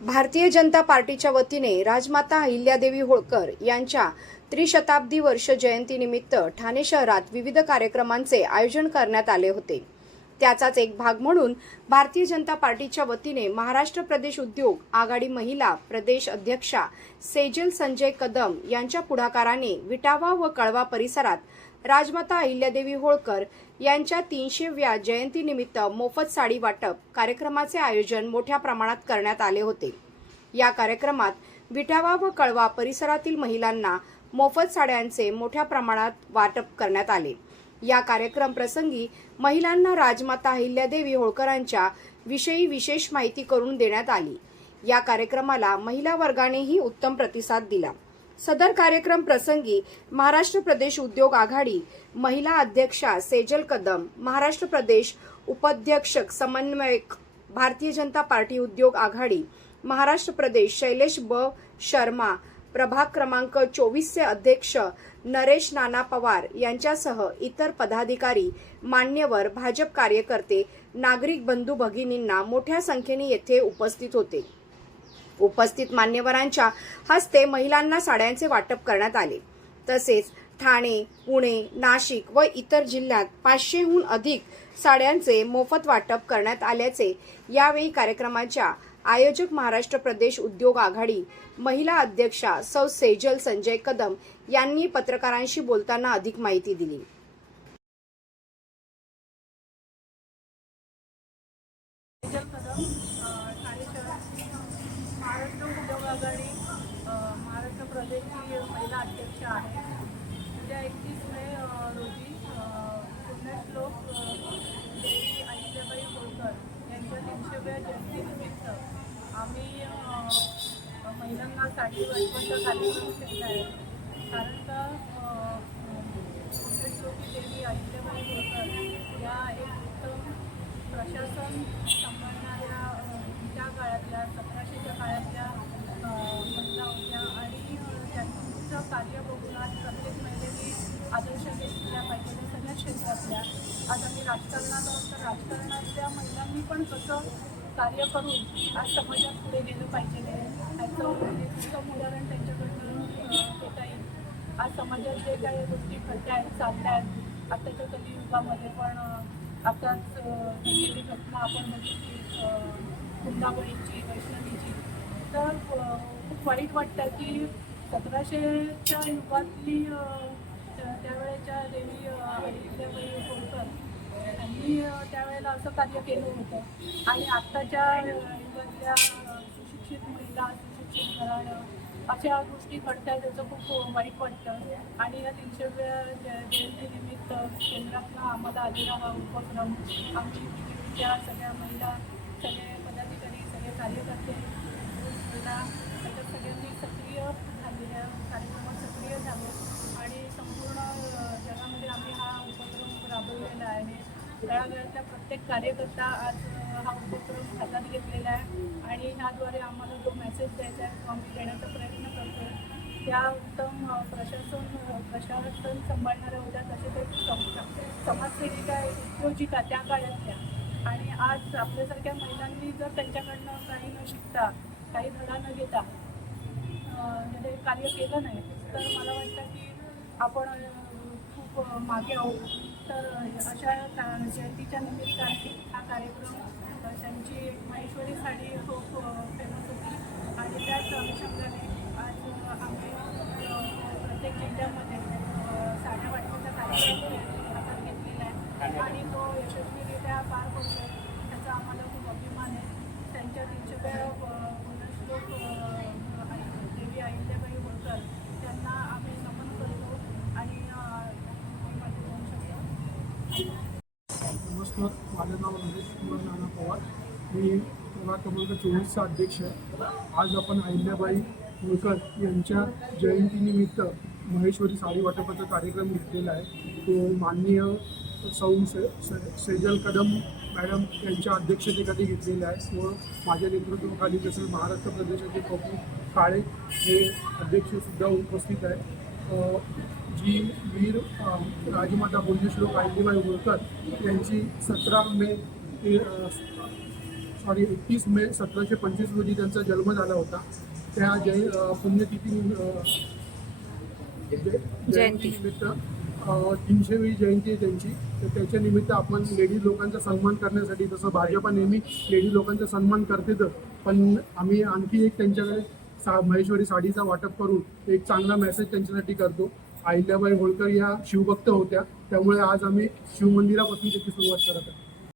भारतीय जनता पार्टीच्या वतीने राजमाता अहिल्यादेवी होळकर यांच्या त्रिशताब्दी वर्ष जयंतीनिमित्त ठाणे शहरात विविध कार्यक्रमांचे आयोजन करण्यात आले होते। त्याचाच एक भाग म्हणून भारतीय जनता पार्टीच्या वतीने महाराष्ट्र प्रदेश उद्योग आघाडी महिला प्रदेश अध्यक्षा सेजल संजय कदम यांच्या पुढाकाराने विटावा व कळवा परिसरात राजमाता अहिल्यादेवी होळकर यांच्या 300व्या जयंतीनिमित्त मोफत साडी वाटप कार्यक्रमाचे आयोजन मोठ्या प्रमाणात करण्यात आले होते। या कार्यक्रमात विटावा व कळवा परिसरातील महिलांना मोफत साड्यांचे मोठ्या प्रमाणात वाटप करण्यात आले। या कार्यक्रम प्रसंगी महिलांना राजमाता अहिल्यादेवी होळकरांच्या विषयी विशेष माहिती करून देण्यात आली। या कार्यक्रमाला महिला वर्गानेही उत्तम प्रतिसाद दिला। सदर कार्यक्रम प्रसंगी महाराष्ट्र प्रदेश उद्योग आघाडी महिला अध्यक्षा सेजल कदम, महाराष्ट्र प्रदेश उपाध्यक्ष समन्वयक भारतीय जनता पार्टी उद्योग आघाडी महाराष्ट्र प्रदेश शैलेश शर्मा, प्रभाग क्रमांक 24 चे अध्यक्ष नरेश नाना पवार यांच्यासह इतर पदाधिकारी, मान्यवर, भाजप कार्यकर्ते, नागरिक बंधू भगिनींना मोठ्या संख्येने येथे उपस्थित होते। उपस्थित मान्यवरांच्या हस्ते महिलांना साड्यांचे वाटप करण्यात आले। तसेच ठाणे, पुणे, नाशिक व इतर जिल्ह्यात 500हून अधिक साड्यांचे मोफत वाटप करण्यात आल्याचे यावेळी कार्यक्रमाच्या आयोजक महाराष्ट्र प्रदेश उद्योग आघाडी महिला अध्यक्षा सौ सेजल संजय कदम यांनी पत्रकारांशी बोलताना अधिक माहिती दिली। महाराष्ट्र उद्योग आघाडी महाराष्ट्र प्रदेशची महिला अध्यक्ष आहे। उद्या 31 मे रोजी पुण्यश्लोक देवी अहिल्याबाई होळकर यांच्या 300व्या जयंतीनिमित्त आम्ही महिलांना साडी वाटपाचा कार्यक्रम केला आहे। कारण का पुण्यश्लोकी देवी अहिल्याबाई होळकर या एक उत्तम प्रशासन सांभाळणाऱ्या त्या काळातल्या 1700च्या काळातल्या महिला होत्या आणि त्यांचं कार्य बघून आज प्रत्येक महिलेने आदर्श घेतल्या पाहिजे सगळ्या क्षेत्रातल्या। आज आम्ही राजकारणात आहोत तर राजकारणातल्या महिलांनी पण कसं कार्य करून आज समाजात पुढे गेलं पाहिजे याचं उत्तम उदाहरण त्यांच्याकडून घेता येईल। आज समाजात जे काही गोष्टी घडत आहेत चालल्या आहेत आताच्या कलियुगामध्ये पण आताच झालेली घटना आपण बघितली कुंदाबाईची, वैष्णवीची, तर खूप वाईट वाटतं की 1700च्या युगातली त्यावेळेच्या देवी अहिल्याबाई होळकर यांनी त्यावेळेला असं कार्य केलं होतं आणि आत्ताच्या युगातल्या सुशिक्षित महिला, सुशिक्षित घराणं अशा गोष्टी घडतात त्याचं खूप वाईट वाटतं। आणि या 300व्या जयंतीनिमित्त केंद्रातला आम्हाला आलेला हा उपक्रम आम्ही त्या सगळ्या महिला, सगळे पदाधिकारी, सगळे कार्यकर्ते त्याच्यात सगळ्यांनी सक्रिय झालेल्या कार्यक्रमात सक्रिय झाले आणि संपूर्ण जगामध्ये आम्ही हा उपक्रम राबवलेला आहे। तळागाळातल्या प्रत्येक कार्यकर्ता आज हा उपक्रम हातात घेतलेला आहे आणि ह्याद्वारे आम्हाला जो मेसेज द्यायचा आहे तो आम्ही देण्याचा प्रयत्न करतो आहे। त्या उत्तम प्रशासन सांभाळणाऱ्या होत्या, तसे ते समाजसेविका, उद्योजिका त्या काळातल्या आणि आज आपल्यासारख्या महिलांनी जर त्यांच्याकडनं काही न शिकता, काही धडा न घेता हे कार्य केलं नाही तर मला वाटतं की आपण खूप मागे आहोत। तर अशा जयंतीच्या निमित्ताने हा कार्यक्रम त्यांची महेश्वरी साडी खूप फेमस होती आणि त्याच अनुषंगाने आज आम्ही प्रत्येक जिल्ह्यामध्ये साड्या वाटण्याचा कार्यक्रम हातात घेतलेला आहे आणि तो यशस्वीरित्या पार पडतो त्याचा आम्हाला खूप अभिमान आहे। त्यांच्या 300व्या पुण्यश्लोक देवी अहिल्याबाई होळकर त्यांना आम्ही नमन करतो आणि नमस्कार, माझं नाव नरेश नाना पवार, मी प्रभाग क्रमांक 24चा अध्यक्ष आहे। आज आपण अहिल्याबाई होळकर यांच्या जयंतीनिमित्त महेश्वरी साडी वाटपाचा कार्यक्रम घेतलेला आहे। तो माननीय सौ सेजल कदम मॅडम यांच्या अध्यक्षतेखाली घेतलेला आहे व माझ्या नेतृत्वाखाली तसं महाराष्ट्र प्रदेशाचे पप्पू काळे हे अध्यक्षसुद्धा उपस्थित आहे। जी वीर राजमाता पुण्यश्लोक अहिल्याबाई होळकर यांची 17 मे 31 मे 1725 रोजी त्यांचा जन्म झाला होता. त्या पुण्यतिथी जयंतीनिमित्त 300वी जयंती आहे त्यांची. तर त्याच्या निमित्त आपण लेडीज लोकांचा सन्मान करण्यासाठी, जसं भाजपा नेहमी लेडीज लोकांचा सन्मान करतेच, पण आम्ही आणखी एक त्यांच्याकडे महेश्वरी साडीचा वाटप करून एक चांगला मेसेज त्यांच्यासाठी करतो. अहिल्याबाई होळकर या शिवभक्त होत्या, त्यामुळे आज आम्ही शिवमंदिरापासून त्याची सुरुवात करत आहोत.